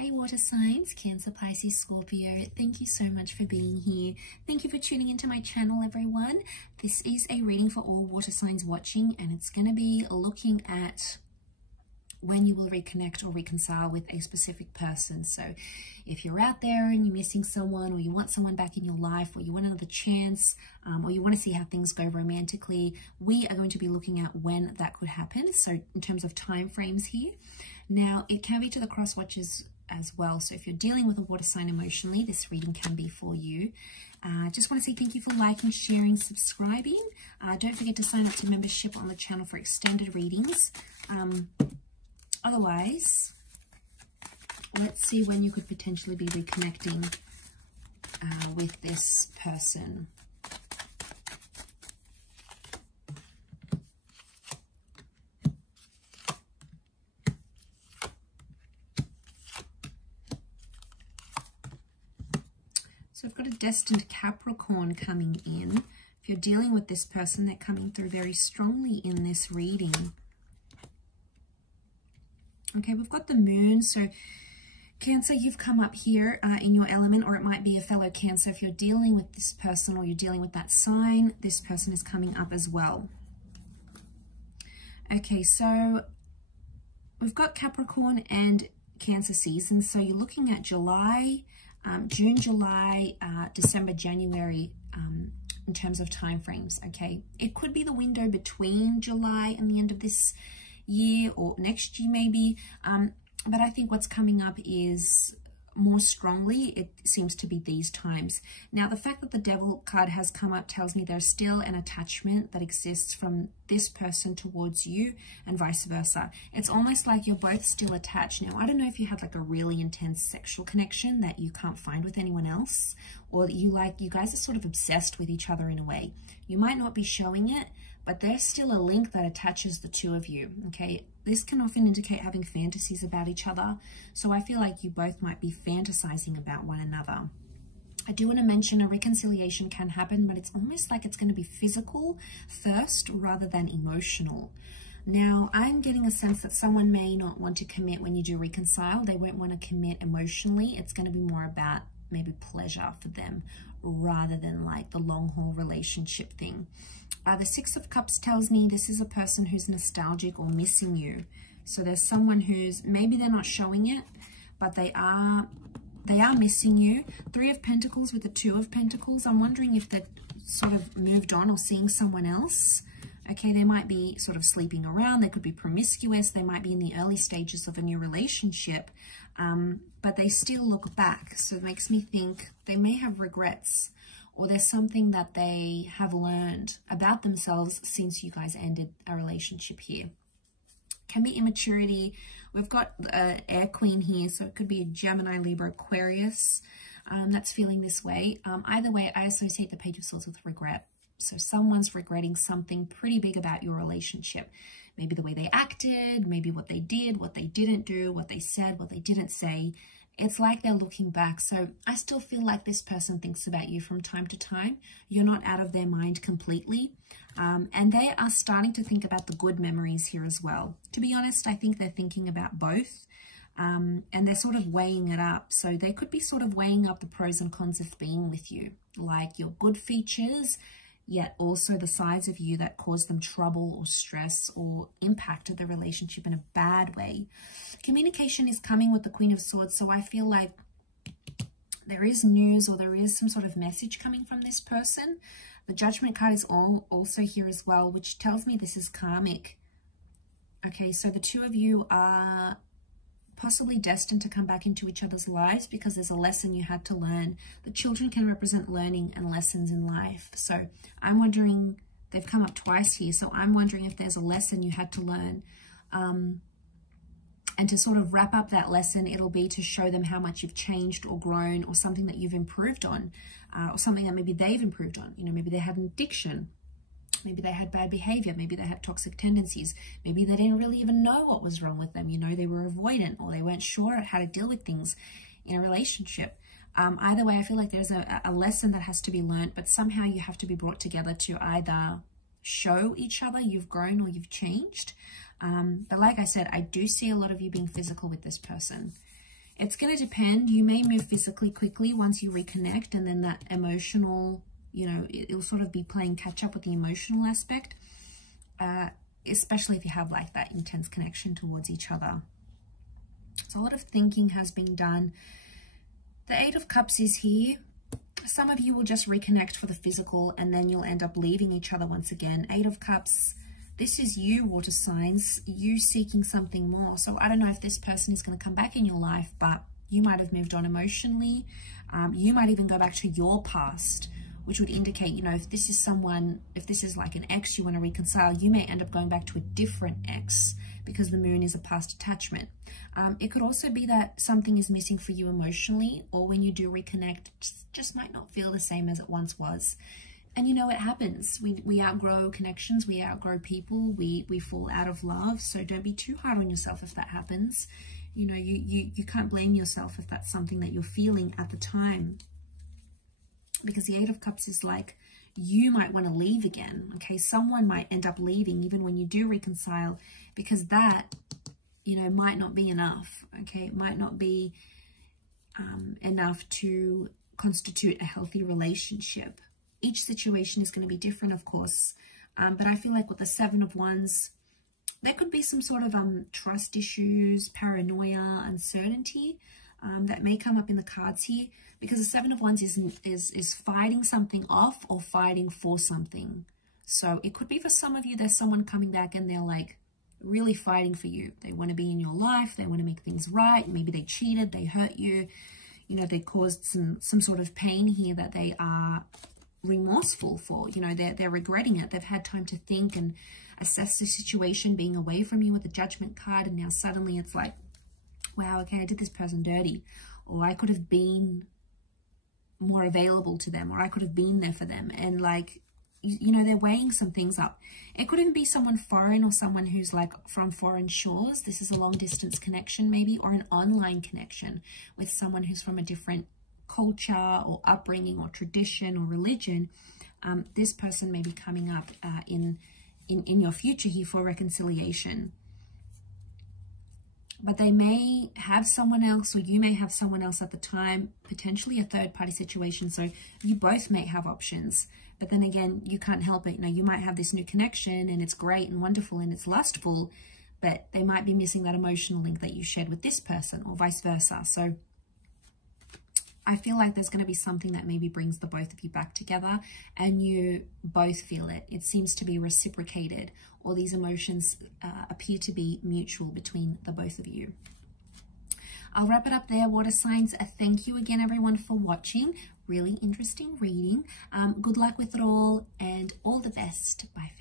Hey water signs, Cancer, Pisces, Scorpio, thank you so much for being here. Thank you for tuning into my channel, everyone. This is a reading for all water signs watching, and it's going to be looking at when you will reconnect or reconcile with a specific person. So if you're out there and you're missing someone, or you want someone back in your life, or you want another chance, or you want to see how things go romantically, we are going to be looking at when that could happen. So in terms of time frames here. Now, it can be to the cross watchers as well. So if you're dealing with a water sign emotionally, this reading can be for you. Just want to say thank you for liking, sharing, subscribing. Don't forget to sign up to membership on the channel for extended readings. Otherwise, let's see when you could potentially be reconnecting with this person. So I've got a destined Capricorn coming in. If you're dealing with this person, they're coming through very strongly in this reading. Okay, we've got the moon. So Cancer, you've come up here in your element, or it might be a fellow Cancer. If you're dealing with this person or you're dealing with that sign, this person is coming up as well. Okay, so we've got Capricorn and Cancer season. So you're looking at July, June, July, December, January in terms of time frames. Okay, it could be the window between July and the end of this year or next year maybe, but I think what's coming up is more strongly, it seems to be these times. Now, the fact that the Devil card has come up tells me there's still an attachment that exists from this person towards you and vice versa. It's almost like you're both still attached. Now, I don't know if you had like a really intense sexual connection that you can't find with anyone else, or that you guys are sort of obsessed with each other in a way. You might not be showing it, but there's still a link that attaches the two of you, okay? This can often indicate having fantasies about each other. So I feel like you both might be fantasizing about one another. I do want to mention a reconciliation can happen, but it's almost like it's going to be physical first rather than emotional. Now, I'm getting a sense that someone may not want to commit when you do reconcile. They won't want to commit emotionally. It's going to be more about maybe pleasure for them rather than like the long haul relationship thing. The Six of Cups tells me this is a person who's nostalgic or missing you. So there's someone who's, maybe they're not showing it, but they are missing you. Three of Pentacles with the Two of Pentacles. I'm wondering if they've sort of moved on or seeing someone else. Okay, they might be sort of sleeping around. They could be promiscuous. They might be in the early stages of a new relationship, but they still look back. So it makes me think they may have regrets, or there's something that they have learned about themselves since you guys ended a relationship here. Can be immaturity. We've got Air Queen here, so it could be a Gemini, Libra, Aquarius that's feeling this way. Either way, I associate the Page of Swords with regret. So someone's regretting something pretty big about your relationship. Maybe the way they acted, maybe what they did, what they didn't do, what they said, what they didn't say. It's like they're looking back. So I still feel like this person thinks about you from time to time. You're not out of their mind completely. And they are starting to think about the good memories here as well. To be honest, I think they're thinking about both. And they're sort of weighing it up. So they could be sort of weighing up the pros and cons of being with you. Like your good features, yet also the sides of you that cause them trouble or stress or impacted the relationship in a bad way. Communication is coming with the Queen of Swords, so I feel like there is news or there is some sort of message coming from this person. The Judgment card is also here as well, which tells me this is karmic. Okay, so the two of you are possibly destined to come back into each other's lives because there's a lesson you had to learn. The children can represent learning and lessons in life. So I'm wondering, they've come up twice here, so I'm wondering if there's a lesson you had to learn. And to sort of wrap up that lesson, it'll be to show them how much you've changed or grown, or something that you've improved on, or something that maybe they've improved on. You know, maybe they had an addiction. Maybe they had bad behavior. Maybe they had toxic tendencies. Maybe they didn't really even know what was wrong with them. You know, they were avoidant, or they weren't sure how to deal with things in a relationship. Either way, I feel like there's a lesson that has to be learned, but somehow you have to be brought together to either show each other you've grown or you've changed. But like I said, I do see a lot of you being physical with this person. It's going to depend. You may move physically quickly once you reconnect, and then that emotional, you know, it'll sort of be playing catch up with the emotional aspect, especially if you have like that intense connection towards each other. So a lot of thinking has been done. The Eight of Cups is here. Some of you will just reconnect for the physical, and then you'll end up leaving each other once again. Eight of Cups, this is you, water signs, you seeking something more. So I don't know if this person is going to come back in your life, but you might have moved on emotionally. You might even go back to your past, which would indicate, you know, if this is someone, if this is like an ex you want to reconcile, you may end up going back to a different ex because the moon is a past attachment. It could also be that something is missing for you emotionally, or when you do reconnect, it just might not feel the same as it once was. And you know, it happens. We outgrow connections, we outgrow people, we fall out of love. So don't be too hard on yourself if that happens. You know, you can't blame yourself if that's something that you're feeling at the time. Because the Eight of Cups is like, you might want to leave again, okay? Someone might end up leaving even when you do reconcile, because that, you know, might not be enough, okay? It might not be enough to constitute a healthy relationship. Each situation is going to be different, of course, but I feel like with the Seven of Wands, there could be some sort of trust issues, paranoia, uncertainty that may come up in the cards here, because the Seven of Wands is fighting something off or fighting for something. So it could be for some of you, there's someone coming back and they're like really fighting for you. They want to be in your life. They want to make things right. Maybe they cheated. They hurt you. You know, they caused some sort of pain here that they are remorseful for. You know, they're regretting it. They've had time to think and assess the situation, being away from you with the Judgment card, and now suddenly it's like, wow, okay, I did this person dirty, or I could have been more available to them, or I could have been there for them. And like, you know, they're weighing some things up. It could even be someone foreign, or someone who's like from foreign shores. This is a long distance connection maybe, or an online connection with someone who's from a different culture or upbringing or tradition or religion. This person may be coming up in your future here for reconciliation. But they may have someone else, or you may have someone else at the time, potentially a third-party situation. So you both may have options. But then again, you can't help it. You know, you might have this new connection and it's great and wonderful and it's lustful, but they might be missing that emotional link that you shared with this person, or vice versa. So I feel like there's going to be something that maybe brings the both of you back together, and you both feel it. It seems to be reciprocated, or these emotions appear to be mutual between the both of you. I'll wrap it up there, water signs. Thank you again, everyone, for watching. Really interesting reading. Good luck with it all, and all the best. Bye.